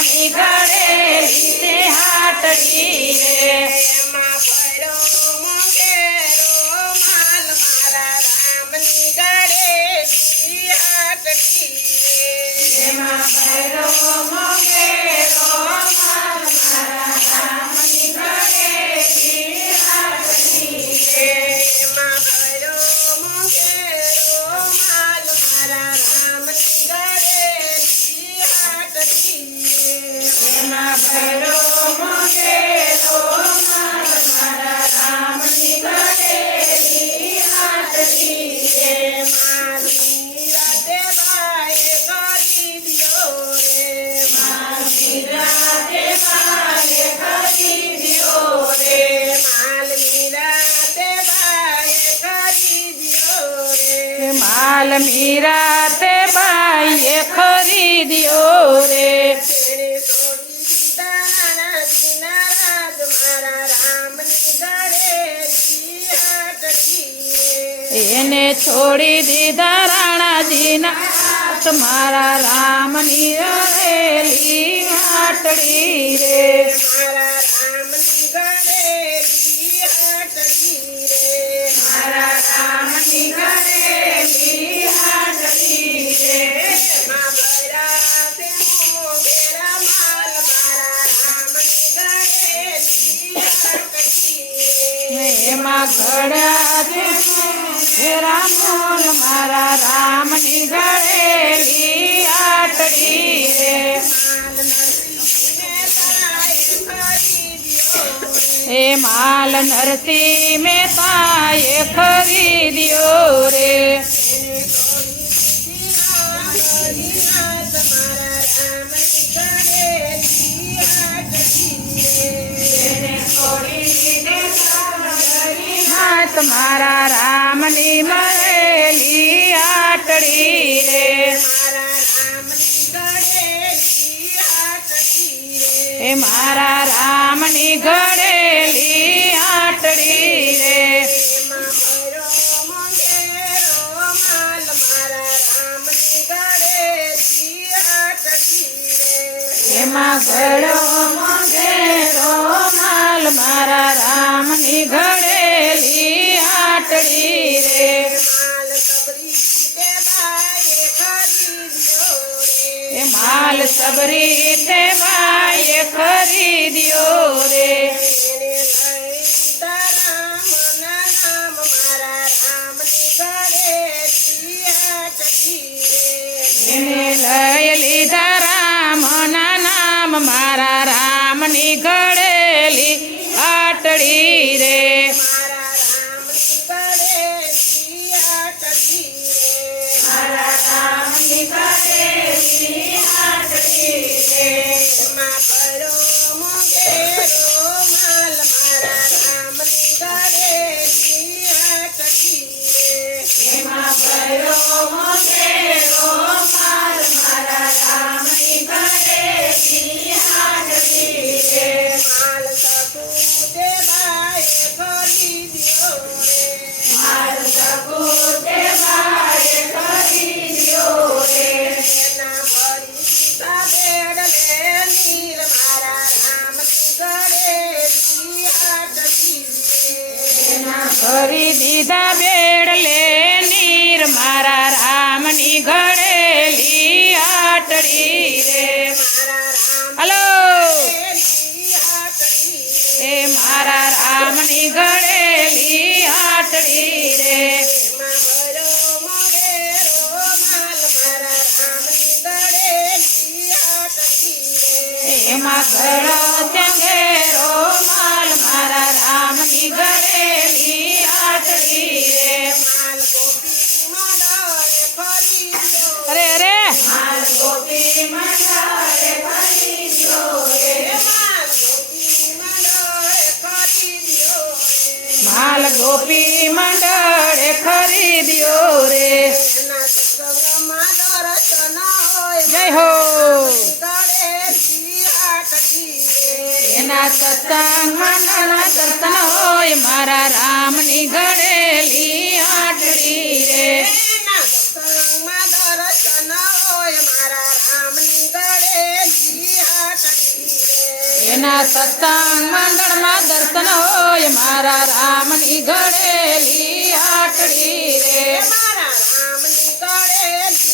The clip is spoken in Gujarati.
રામની ઘડેલી તે હાટડી રે એમાં ભરો મોંઘેરો માલ મારા રામની ઘડેલી હાટડી રે એમાં ભૈરો મોગેરો માલ મારા રામની ઘડેલી હાટડી રે એમાં ભરો મોંઘેરો માલ મારા રામની ઘડેલી હાટડી રે એમાં ભૈરો મોગેરો માલ મારા રામની ઘડેલી હાટડી રે માલની રાતે બાએ કરી દ્યો રે મારી રાતે બાએ કરી દ્યો રે માલની રાતે બાએ કરી દ્યો રે માલ મીરા તે બાઈએ ખરીદ્યો રે તેણે છોડી દીધા રાણાજીના રાજ મારા રામની ઘડેલી હાટડી રે એને છોડી દીધા રાણાજીના હાથ મારા રામની રહેલી હાટડી રે મારા રામની ઘડેલી હાટડી રે મારા રામની ઘડેલી હાટડી રે એમાં ભર્યા તે મોંઘેરા માલ મારા રામની ઘડેલી હાટડી રે એમાં ઘડા છે રામોલ મારા રામની ઘડેલી હાટડી રે માલ નરસિંહ મહેતાએ ખરીદ્યો રે એ માલ નરસિંહ મેં હાથ મારા રામની મળેલી હાટડી રે એ મારા રામની ઘડેલી હાટડી રે એમાં ઘડો મોગેરો માલ મારા રામની ઘડેલી હાટડી રે એ માલ સબરી તે બાઈએ ખરીદ્યો રે એને લઈ લીધા રામના નામ મારા રામની ઘડેલી હાટડી રે મારા રામની ઘડેલી હાટડી રે એમાં ભૈરો મોગેરો માલ મારા રામની ઘડેલી હાટડી રે માલ સપૂતે બાએ ખરીદ્યો રે એના ભરી દીધા બેડલે નીર મારા રામની ઘડેલી હાટડી રે હલો એ મારા રામની ઘડેલી હાટડી રે એમાં ઘડો ચંગેરો માલ મારા રામની ઘડેલી હાટડી રે અરે અરે માલ ગોપી મંડળે ખરીદ્યો રે માલ ગોપી મંડળે ખરીદ્યો રે જય હો એના સત્સંગ મંડળ દર્શન હોય મારા રામની ઘડેલી હાટડી રે દર્શન હોય મારા રામની ઘડેલી એના સત્સંગ મંડળમાં દર્શન હોય મારા રામની ઘડેલી આટડી રે મારા રામની ઘડેલી